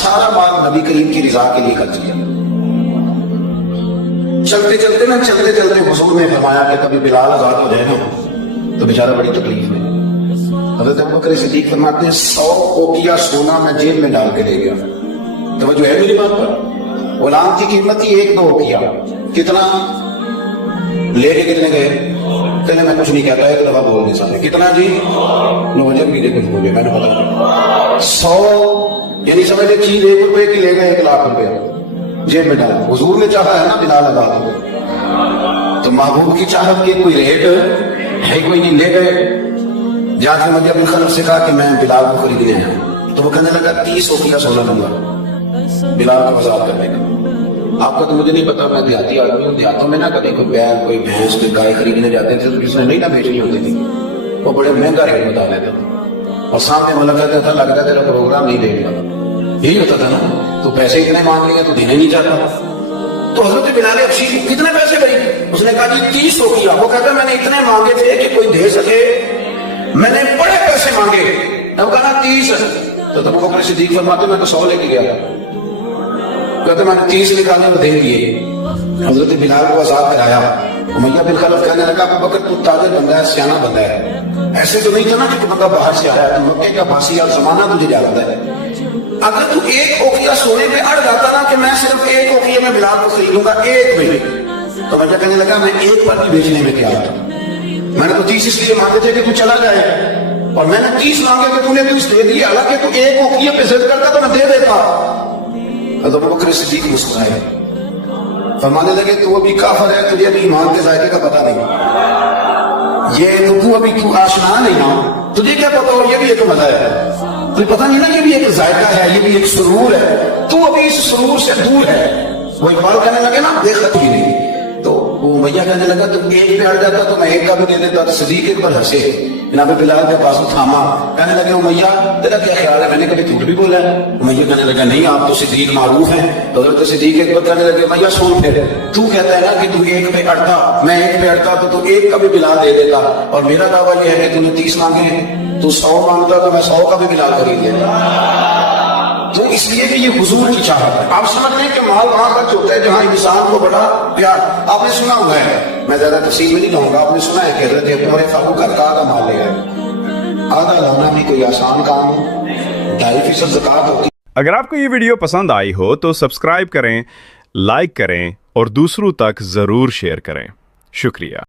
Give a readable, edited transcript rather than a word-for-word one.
सारा माल नबी करीम की रजा के लिए खर्च किया। चलते चलते हुजूर ने फरमाया कि कभी बिलाल आजाद हो जाए ना तो बेचारा बड़ी तकलीफ में। हज़रत अबू बकर सिद्दीक फरमाते हैं 100 ओकिया सोना मैं जेब में डाल के ले गया। तवज्जो है मेरी बात पर? गुलाम की कीमत ही 1-2 ओकिया। कितना लेके कितने गए? कहने मैं कुछ नहीं कहता, एक दफा बोल नहीं सकते। कितना जी? नौजन भी कुछ बोले, मैंने पता 100 यानी समझ ले चीज 1 रुपए की ले गए 1 लाख रुपया जेब में डाला। हुजूर ने चाहा है ना बिलाल आजाद हो, तो महबूब की चाहत की कोई रेट है कोई नहीं, ले गए। जाके उमैया बिन खलफ से कहा कि मैं बिलाल को खरीदने आया, तो वो कहने लगा 30 ओकिया सोना लूंगा बिलाल को आजाद करने का। आपका तो मुझे नहीं पता, मैं देहाती आदमी हूँ, देहातों में ना कभी कोई बैल कोई भैंस कोई गाय खरीदने जाते थे तो जिसने नहीं ना बेचनी होती थी वो बड़े महंगा रेट बता लेता था, और सामने वाला कहता था लगता तेरा प्रोग्राम नहीं देगा। यही होता था ना, तो पैसे इतने मांग लिए तो देने नहीं चाहता। तो हजरत बिलाल हबशी कितने पैसे भाई? उसने कहा जी 30 ओकिया। वो कहता मैंने इतने मांगे थे कि कोई दे सके, मैंने बड़े पैसे मांगे। तब कहा 30। तो तब बकर सिद्दीक फरमाते मैं तो 100 लेके गया था। कहते मैंने 30 निकाले और दे दिए। हजरत बिलाल को आजाद कराया। उमैया बिन खलफ कहने लगा अबू बकर तू ताजर बंदा है, सियाना बंदा है, ऐसे तो नहीं था ना कि बंदा बाहर से आया है, मक्के का बासी और जमाना तुझे जानता है। अगर तू 1 ओकिया सोने पे अड़ जाता ना कि मैं सिर्फ 1 ओकिया में बिलाल को खरीदूंगा 1 में, तो उमैया कहने लगा मैं 1 पर भी बेचने में तैयार था। मैंने तो 30 इसलिए मांगे थे कि तू चला जाए, और मैंने 30 मांगे कि तूने 30 दे दिए। हालांकि तू 1 ओकिया पे जिद करता तो मैं दे देता। अबू बकर सिद्दीक मुस्कुराए, फरमाने लगे तू अभी काफिर है, तुझे अभी ईमान के जायके का पता नहीं, ये तो तू अभी तू आशना नहीं ना, तुझे क्या पता? और ये भी एक मजा है, तुझे पता नहीं ना, ये भी एक जायका है, ये भी एक सुरूर है, तू अभी इस सुरूर से दूर है। वो इकबाल कहने लगे ना देखत भी नहीं। तो वो मैया कहने लगा तुम 1 पे अड़ जाता तो मैं 1 का भी दे देता। तो सिद्दीक एक बार हंसे, जनाब बिलाल के पास थामा, कहने लगे उमैया तेरा क्या ख्याल है, मैंने कभी झूठ भी बोला है? उमैया कहने लगा नहीं आप तो सिद्दीक मारूफ हैं। तो हज़रत सिद्दीक एक बार कहने लगे उमैया सुन, फिर तू कहता है ना कि तू 1 पे अड़ता, मैं 1 पे अड़ता तो तू 1 का भी बिलाल दे देता, और मेरा दावा यह है कि तूने 30 मांगे, तू 100 मांगता तो मैं 100 का भी बिलाल खरीद लेता। तो इसलिए कि ये हुजूर की चाहत है। आप समझ लें कि माल वहां खर्च होता है जहां इंसान को बड़ा प्यार। आपने सुना हुआ है, मैं ज्यादा तफसील में नहीं कहूंगा, आपने सुना है कि हज़रत उमर फारूक का आधा माल ले गए। आधा लाना भी कोई आसान काम हो, 2.5% ज़कात होती। अगर आपको ये वीडियो पसंद आई हो तो सब्सक्राइब करें, लाइक करें और दूसरों तक जरूर शेयर करें। शुक्रिया।